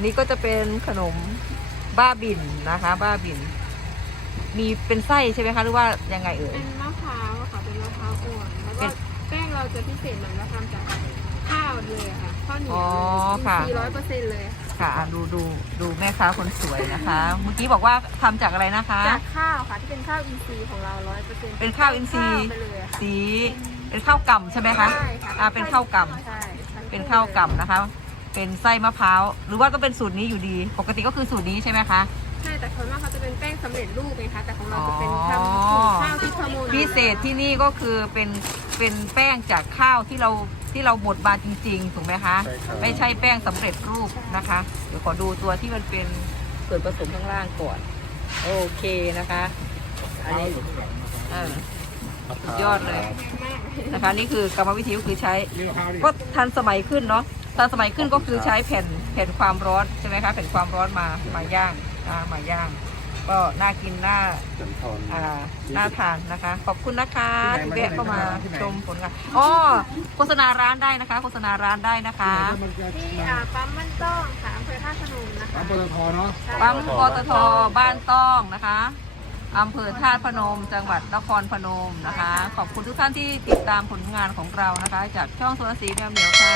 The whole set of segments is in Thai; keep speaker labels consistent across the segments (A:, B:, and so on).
A: นนี้ก็จะเป็นขนมบ้าบินนะคะ บ้าบิน มีเป็นไส้ใช่ไหมคะหรือว่ายังไงเอ่ย
B: เป็นมะพร้าวค่ะเป็นมะพร้าวอ่อนแล้วก็แป้งเราจะพิเศษหน่อยเราทำจากข้าวเลยค่ะข้าวเหนียว400%เลย
A: ค่ะดูแม่ค้าคนสวยนะคะ เมื่อกี้บอกว่าทำจากอะไรนะคะ
B: จากข้าวค่ะที่เป็นข้าวอินทรีย์ของเรา100%
A: เป็นข้าวอินทรีย์สีเป็นข้าวกำใช่ไหมคะ
B: ใช่ค่ะ
A: เป็นข้าวกำ
B: ใช่
A: เป็นข้าวกำนะคะ เป็นไส้มะพร้าวหรือว่าต้องเป็นสูตรนี้อยู่ดี ปกติก็คือสูตรนี้ใช่ไหมคะ
B: ใช่แต่ส่วนมากเขาจะเป็นแป้งสำเร็จรูปไงคะแต่ของเราจะเป็นทำข้าวที่ขโมย
A: พิเศษที่นี่ก็คือเป็นแป้งจากข้าวที่เราบดมาจริงๆถูกไหมคะไม่ใช่แป้งสำเร็จรูปนะคะเดี๋ยวขอดูตัวที่มันเป็นส่วนผสมข้างล่างก่อนโอเคนะคะอันนี้สุดยอดเลยนะคะนี่คือกรรมวิธีก็คือใช้ก็ทันสมัยขึ้นเนาะทันสมัยขึ้นก็คือใช้แผ่นความร้อนใช่ไหมคะแผ่นความร้อนมาย่างมาย่างก็น่ากินน่าทานนะคะ ขอบคุณนะคะที่แวะเข้ามาชมผลงานโฆษณาร้านได้นะคะโฆษณาร้านได้นะคะ
B: ที่ปั๊มบ้านต้องค่ะอำเภอท่าพนมนะคะ
C: ปั๊มปตทเนาะ
A: ปั๊มปตทบ้านต้องนะคะอำเภอท่าพนมจังหวัดนครพนมนะคะ ขอบคุณทุกท่านที่ติดตามผลงานของเรานะคะ จากช่องโซลาสีแมวเหมียวค่ะ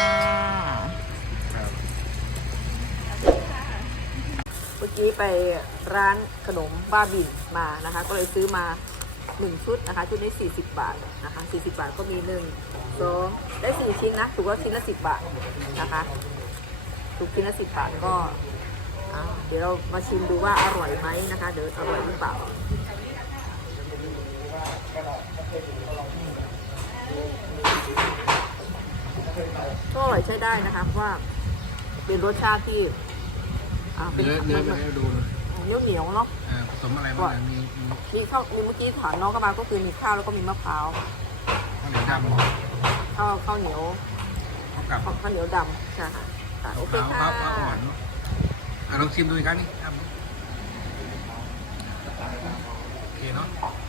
A: เมื่อกี้ไปร้านขนมบ้าบินมานะคะ ก็เลยซื้อมา1ชุดนะคะชุดนี้40 บาทนะคะ40 บาทก็มี1 2ได้4ชิ้นนะถูกว่าชิ้นละ10 บาทนะคะถูกชิ้นละ10 บาทก็เดี๋ยวเรามาชิมดูว่าอร่อยไหมนะคะเดี๋ยวอร่อยหรือเปล่าก็อร่อยใช้ได้นะคะเพราะว่าเป็นรสชาติที่
C: เป็นเนื้อดู
A: เหนียวเนาะ
C: ผสมอะไรบ้าง
A: มีข้าวมีเมื่อกี้ถามน้องก็มาก็คือมีข้าวแล้วก็มีมะพร้าว
C: ข้าวเหนียวดำ
A: ข้าวเหนียวดำใช่ค่ะโอเคค่ะ
C: ข้าวอ่อนลองชิมดูอีกครั้งนี่โอเคเนาะ